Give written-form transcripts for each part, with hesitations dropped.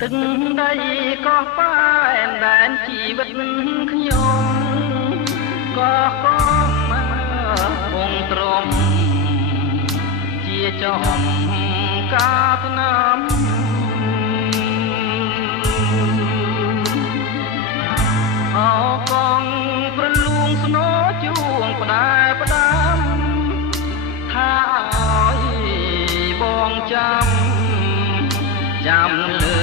ទឹកដីក៏ប៉ែនដែនជីវិតខ្ញុំក៏កងគង់ទ្រង់ជាចំការស្នាមអោកងប្រលួងស្នោជួងផ្ដែផ្ដាំថាឲ្យបងចាំលើ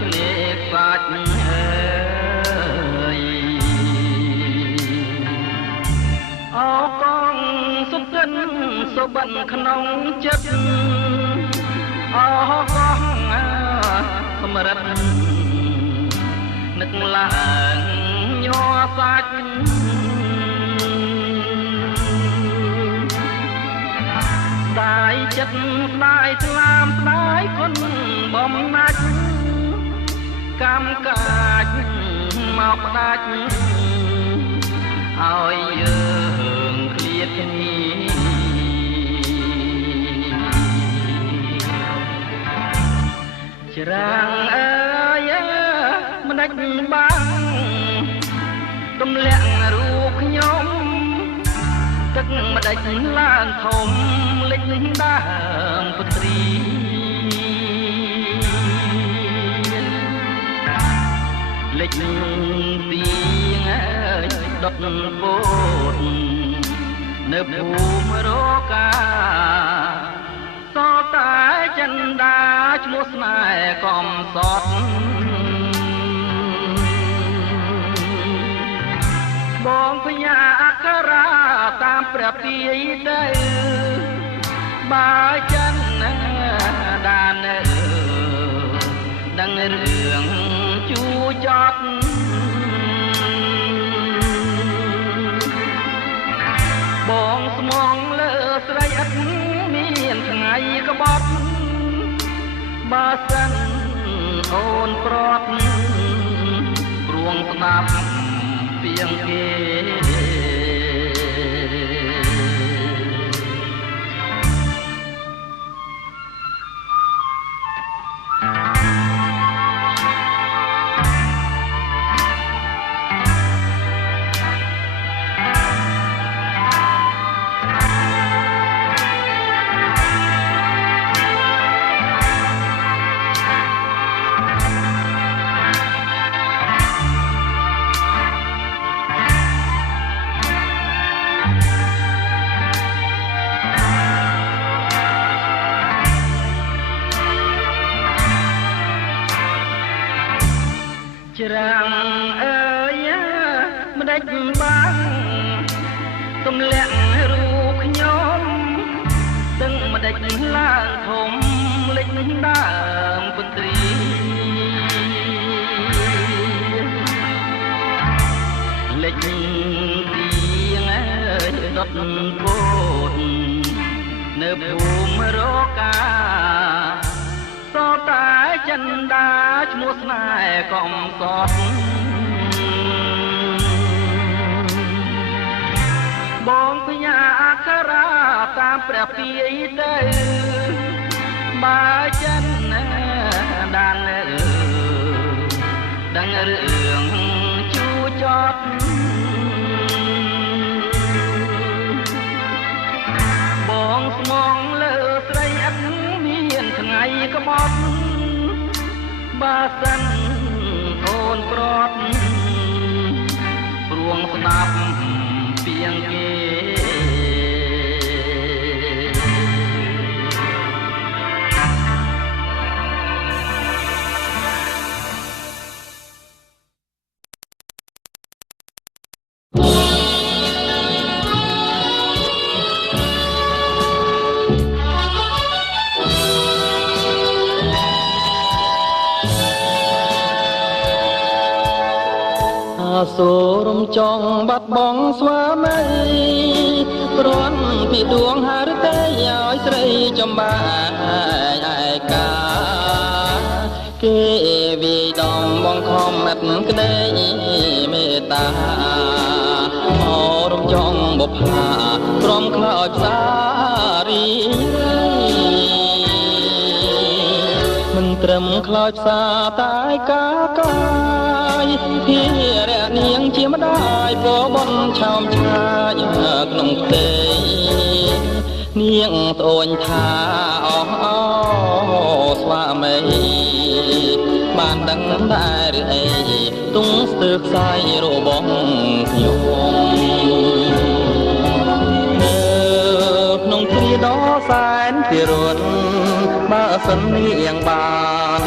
ឆ្នេរខ្សាច់អើយអោកងសុខិនសុបិនក្នុងចិត្តអោកងសម្រិតនឹកឡើងញ័រសាច់ស្ដាយចិត្តស្ដាយស្លាមស្ដាយគុណបំណាច់កម្មកាចមកផ្ដាច់ឲ្យយើងឃ្លាតគ្នាច្រាំងអើយមិនដាច់បាំងទម្លាក់រូបខ្ញុំទឹកម្ដេចឡើងធំលិចដើមពុទ្រីលិចពីងដុតពោតនៅភូមិរកាសតែចិន្តាឈ្មោះស្នេហ៍កំសត់បងភញាអក្ខរាតាមព្រះទាយទៅបើចិនដានដឹងរឿងជួចត់បងស្មងលើស្រីឥតមានថ្ងៃក្បត់បើសិនអូនប្រត់ព្រួងស្ដាប់ពីងគេច្រាំងអើយមិនដាច់បាំងទម្លាក់រូបខ្ញុំទឹងមិនដាច់ឡើងធំលិចដើមពុទ្រីលិចពីងដុតពោតនៅភូមិរកាសតែចិន្តាឈ្មោះស្នេហ៍កំសត់បងភញាអក្ខរាតាមព្រះពាយទៅបើចិនដានដឹងរឿងជួចត់បងស្មងលើស្រីឥតមានថ្ងៃក្បត់បើសិនអូនប្រត់ព្រួងស្ដាប់ពីងគេ សូរំចង់បាត់បង់ស្វាមីព្រាន់ពីដួងហឫទ័យឲ្យស្រីចំបាយឯកាគេវាយដំបងខំឥតក្ដីមេត្តាអូរំចង់បុប្ផាព្រមខ្លោចផ្សារីមិន ត្រឹមខ្លោចផ្សាតែកាកាយភារៈនាងជាម្ដាយបបនឆោមឆាយក្នុងផ្ទៃនាងត្អូញថាអស់អោស្វាមីបានដឹងដែរឬអីទុំស្ទើរខ្សែរបស់ខ្ញុំក្នុងគ្រាដ៏សែនពិរោះបើសិននាងបាន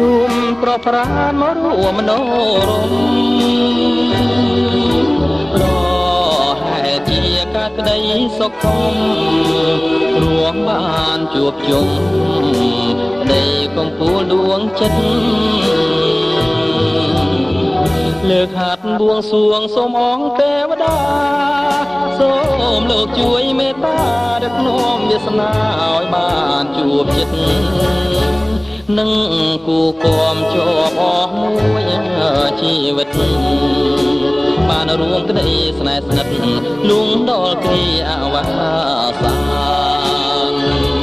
រួមប្រប្រានមករួមមនោរម្យប្រហែលជាកាក្តីសុខំរួមបានជួបជុំដីកំពូលដួងចិត្តលើកហាត់បួងសួងសូមអង្គទេវតាសូមលោកជួយមេត្តាដឹកនាំវាសនាឲ្យបានជួបចិត្តនឹងគូគាំជាប់អស់មួយជីវិតបានរួមក្តីស្នេហ៍ស្និទ្ធលួងដល់គ្រាអវសាន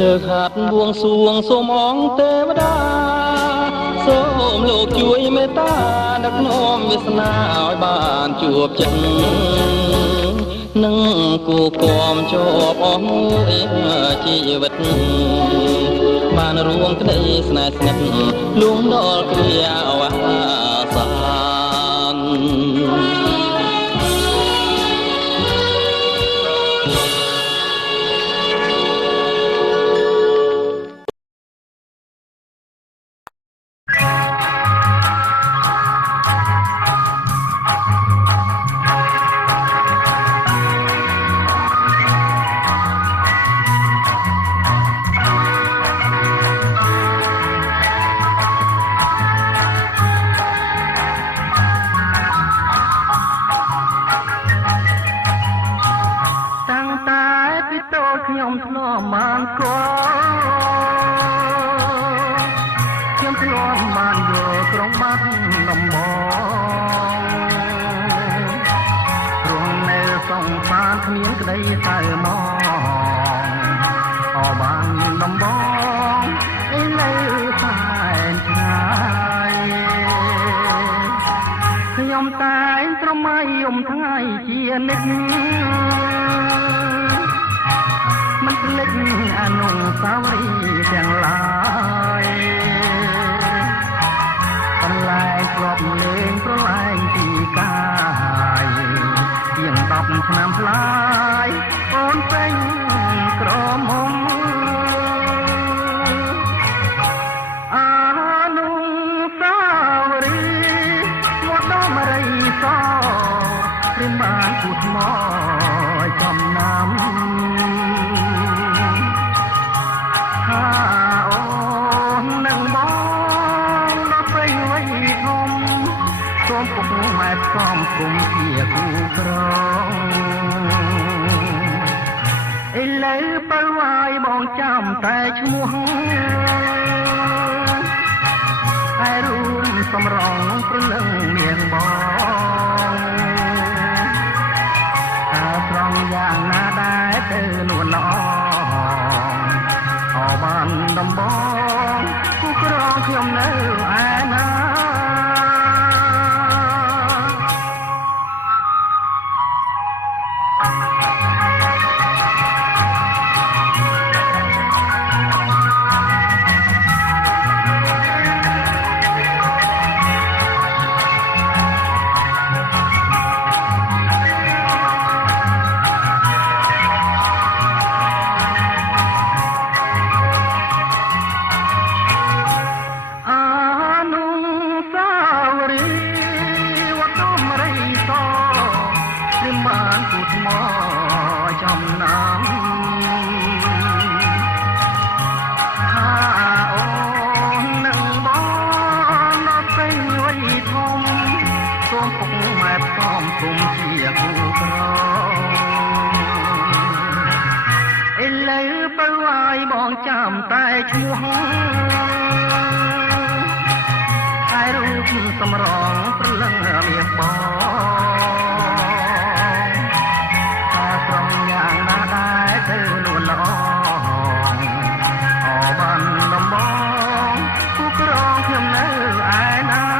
លើកហាត់បួងសួងសូមអង្គទេវតាសូមលោកជួយមេត្តាដឹកនាំវាសនាឲ្យបានជួបចិត្តនឹងគូគាំជាប់អស់មួយជីវិតបានរួមក្តីស្នេហ៍ស្និទ្ធលួងដល់គ្រាអវសានខ្ញុំធ្លាប់បានកខ្ញុំធ្លាប់បានយកក្រុងបាត់ដំបងរងនៅសង្សារគ្មានក្តីសៅមកអបានដំបងឯនៅសែនឆ្ងាយខ្ញុំតែងត្រមៃយំថ្ងៃជានិច្ចមិនភ្លេចអនុស្សាវរីយ៍ទាំងឡាយបន្លែងគ្រាប់លេងប្រឡែងទីកាយជាង10ឆ្នាំផ្លាយអូនពេញក្រមុំអនុស្សាវរីយ៍មកដល់មរីសព្រាមបានពុតមកចំណាំអូននឹងបងដល់ព្រៃវ័យធំសូមពុកម៉ែផ្សំគុំជាគូក្រងឥឡូវបើវាយបងចាំតែឈ្មោះហើយរួមសំរងព្រលឹងនាងបងតើត្រង់យ៉ាងណាដែរទៅនួនល្អអបានដំបងគូក្រងខ្ញុំនៅឯណា ឈ្មោះហើយរូបសម្រងព្រលឹងមានបងតែប្រងយ៉ាងណាដែរទៅលួនល្អអបានដំបងគូក្រងខ្ញុំនៅឯណា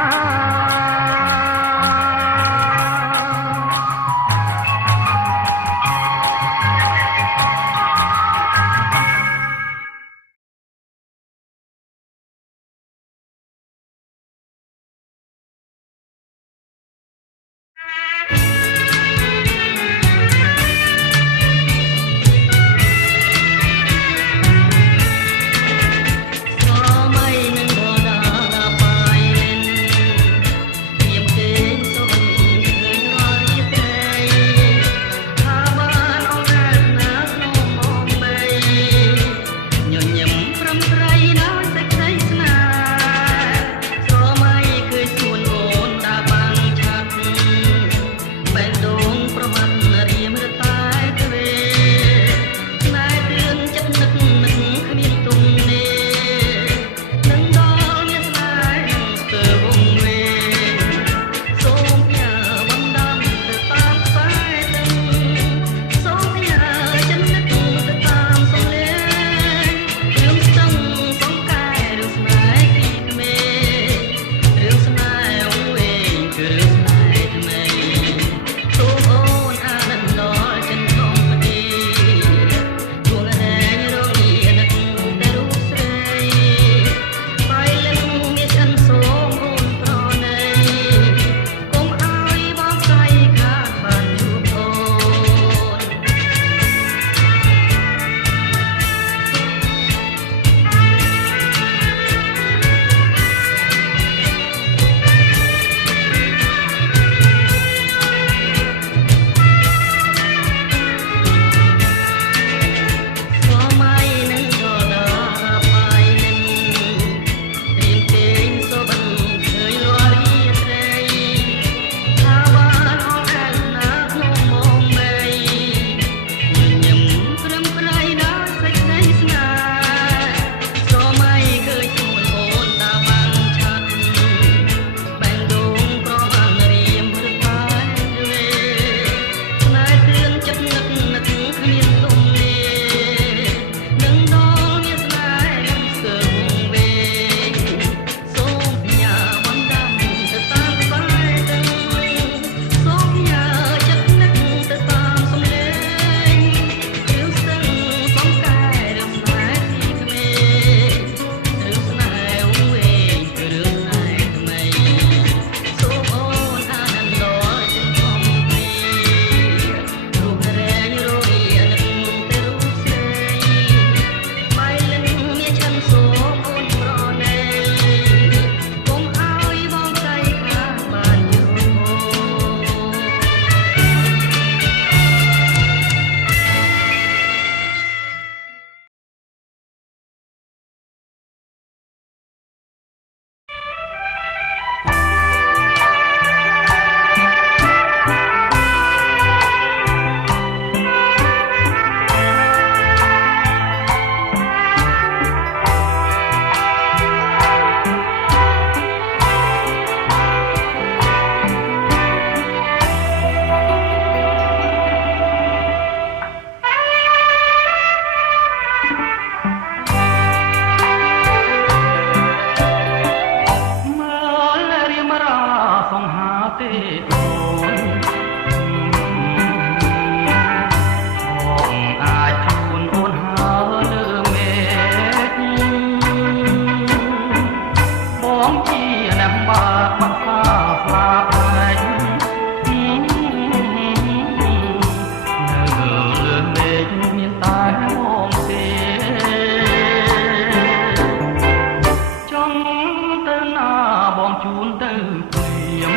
បងជូនទៅព្រាម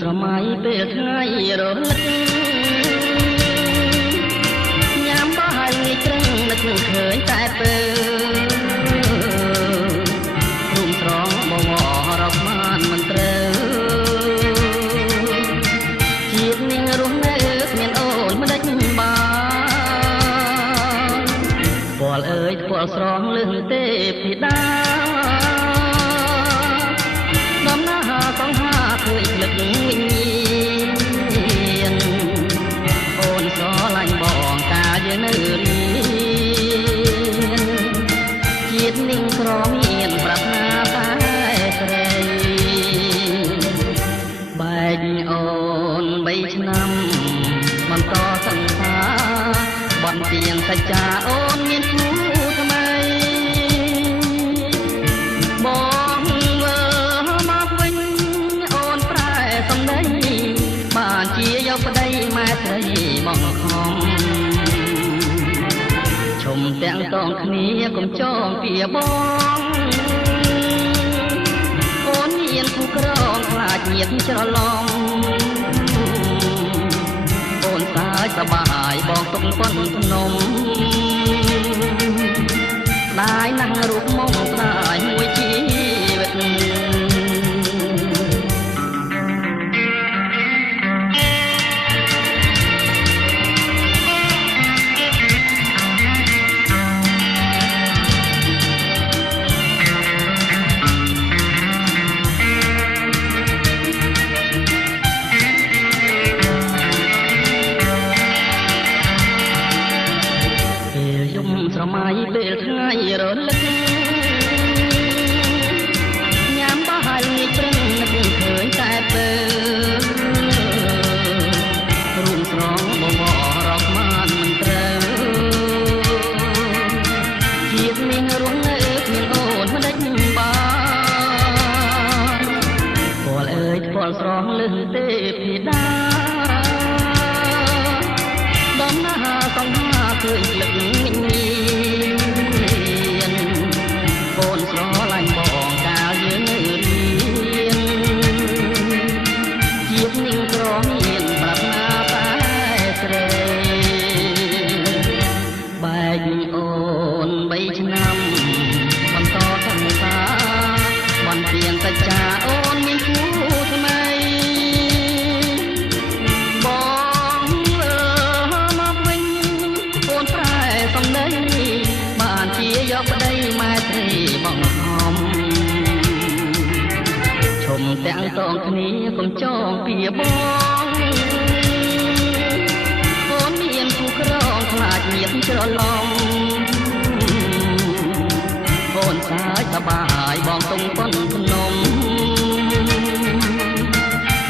ស្រមៃពេលថ្ងៃរលឹកញ៉ាំបាយត្រឹងនឹកនឹងឃើញតែពើរុំត្រង់បងរកបានមិនត្រូវជាតិនាងរស់នៅគ្មានអូនមិនដេចបានពលអើយពលស្រងលឹងទេពីដាដំណើរសង្ហាឃើញលឹកវិញ្ញាណអូនស្រឡាញ់បងកាលយើងនៅរៀនជាតិនាងក្រមានប្រាថ្នាតែស្រីបែកអូន3ឆ្នាំបន្តសង្សារបន់ទៀងសច្ចាអូនមានគូថ្មី ទាំងសងគ្នាកុំចងពៀបងអូនមានគូក្រងខ្លាចញាតច្រឡំអូនសាយសប្បាយបងទុកប៉ុនភ្នំได้นั่งรูปมองตายมวยชีวิตស្រមៃពេលថ្ងៃរលឹកញ៉ាំបាយងាយព្រឹងនឹកឃើញតែពេលរួមស្រងបបរកបានមិនត្រូវជាតិនេះរស់នៅគ្មានអូនមិនដេញបានពលអើយពលស្រងលឹងទេពីដាដំណើរសង្ហាឃើញលឹកចាអូនមានគូថ្មីបងមកវិញអូនប្រែសំដីបានជាយកប្តីម៉ែត្រីបងហំឈុំទាំងសងគ្នាកុំចងពៀបងអូនមានគូក្រងខ្លាចញាតច្រឡំអូនសាយសប្បាយបងទុំប៉ុនភ្នំ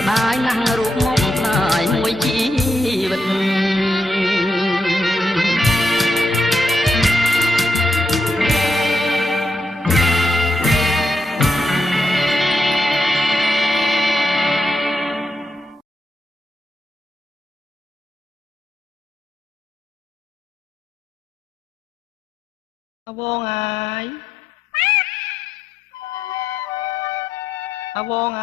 ได้นั่งรูปมองตายมวยชีวิตวงไอวงไอ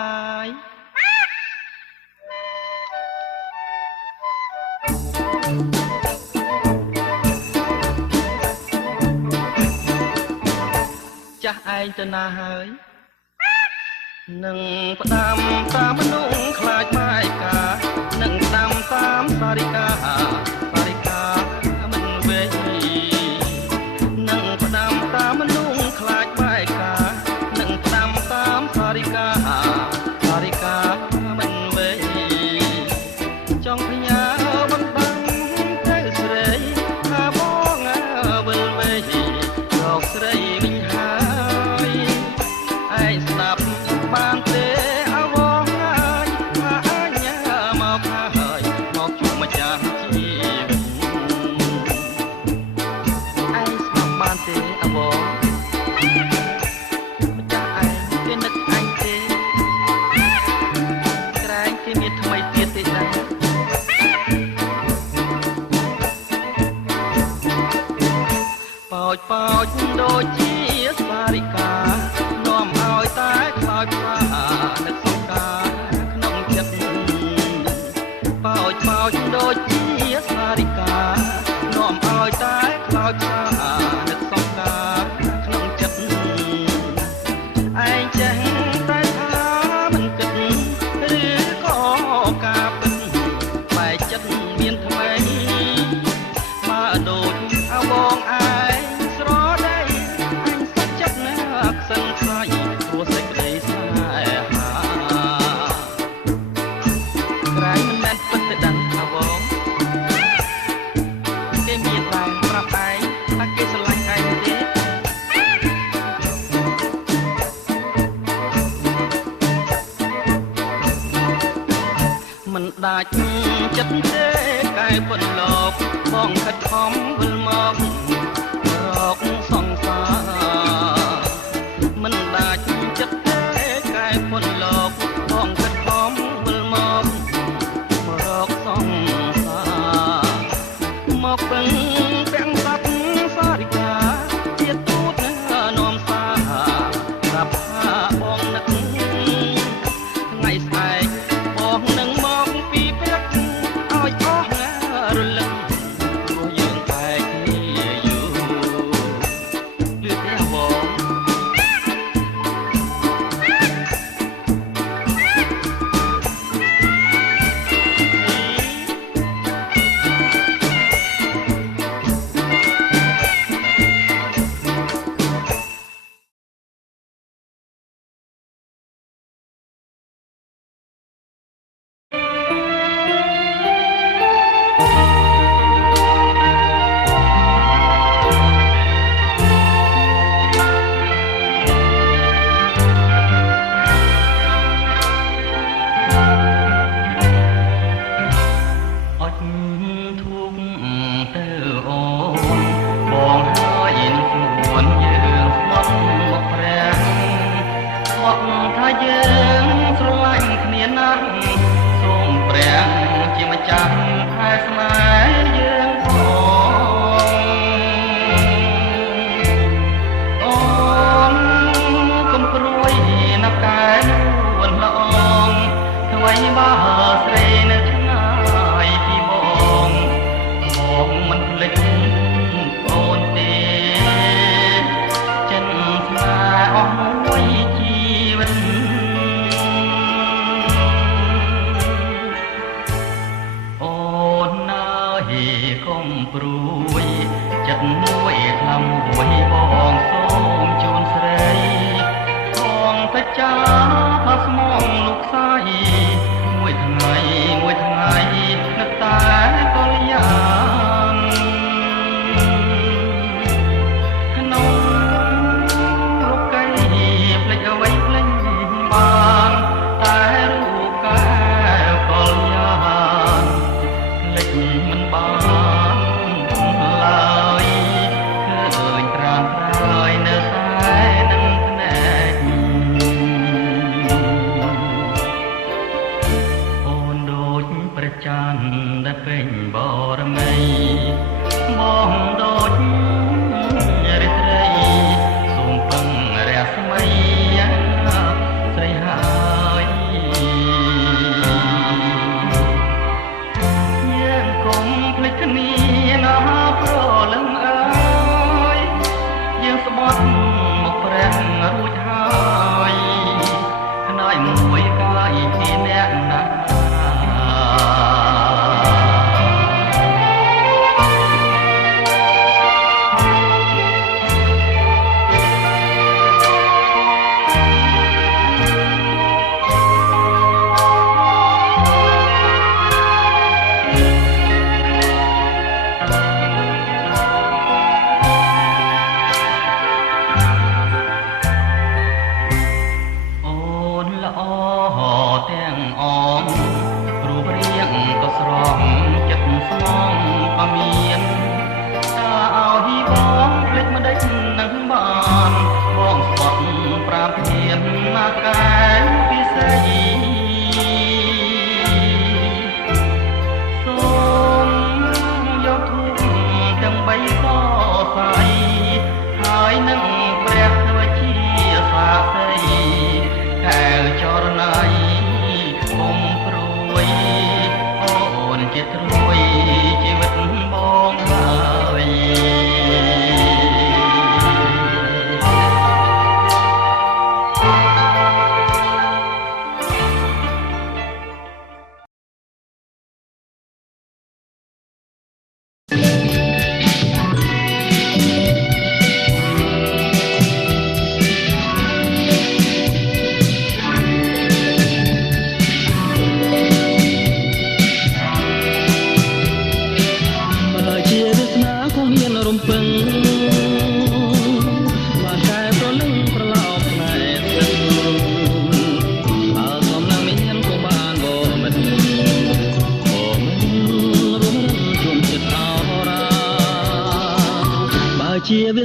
ចាស់ឯងទៅណាហើយនឹងផ្ដាំតាមមនុស្សខ្លាចបាយកានឹងផ្ដាំតាមសារិកាមិនវេនឹងផ្ដាំតាមមនុស្សខ្លាចបាយកានឹងផ្ដាំតាមសារិកាមិនវេចង់ផ្ញើបណ្ដាំទៅស្រីថាបងវិលវេរកស្រីវិញហើយឯងស្ដាប់បានទេអវងហើយថាអញមកហើយមកជួបម្ចាស់ជីវិតឯងស្ដាប់បានទេអវងម្ចាស់ឯងគេនឹកអញទេក្រែងគេមានថ្មីទៀតទេដែរប៉ោចដូចជាសារិកានាំឲ្យតែខ្លោចផ្សានឹកសង្ការក្នុងចិត្តប៉ោចដូចជាសារិកានាំឲ្យតែខ្លោចផ្សានឹកសង្ការក្នុងចិត្តឯងចេះតែថាមិនគិតឬក៏ការពិតបែកចិត្តមានថ្មីបើដូចអវងឯងព្រោះសេចក្តីស្នេហាក្រែងមិនមែនពិតទៅដឹងអវងគេមានតែប្រាប់ឯងថាគេស្រឡាញ់ឯងទេមិនដាច់ចិត្តទេកែប៉ុនលោកបងខិតខំវិលមករកសង្សារមិនដាច់ចិត្តទេកែប៉ុនលោកបងខិតខំវិលមករកសង្សារមកពឹងទាំងសັບសារិកា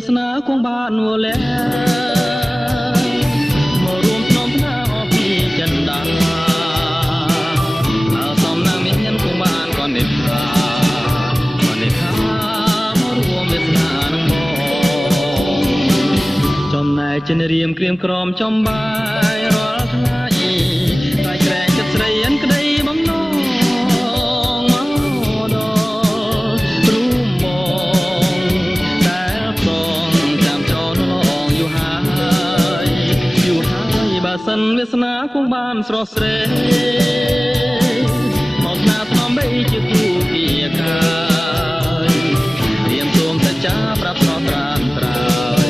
ស្នាគង់បានវល់លែមករួមក្នុងផ្នែកអពីចិនដាអើសំណាងមានគង់បានក៏និថាមករួមវាសនានឹងបងចំណែកចិនរៀមក្រៀមក្រំចំបាយរាល់ថ្ងៃតែក្រែងចិត្តស្រីអិនក្តីបំណងមកដល់រួមបងតែប្រងចាំចោលឡងយូរហើយបើសិនវាសនាគង់បានស្រស់ស្រីមកណាថ្នមបីជាគូពីកាយរៀមសូមសច្ចាប្រាប់ស្រស់ត្រានត្រើយ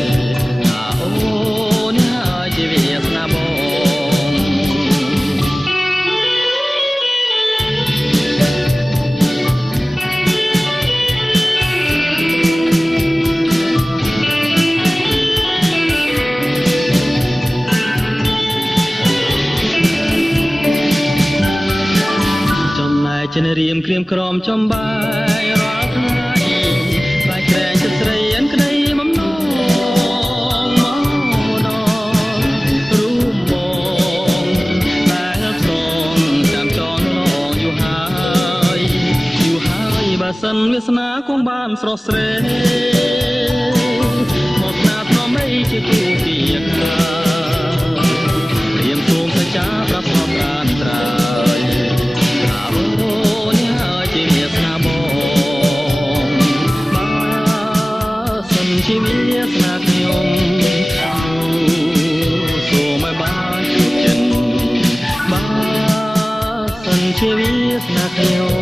អូនេះហើយជាវាសនាបងចិនរៀមក្រៀមក្រំចំបាយរាល់ថ្ងៃតែក្រែងចិត្តស្រីអិនក្តីបំណងមកដល់រួមបងតែស្រងចាំចងឡងយូរហើយបើសិនវាសនាគង់បានស្រស់ស្រីមកណាថ្នមអីជាគូពីការៀមទូមសច្ចាប្រាប់ស្រស់ត្រានត្រើយชีวิตนาខ្ញុំសូមឲ្យបានជួបចិនបើសិនชีวิตนาខ្ញុំ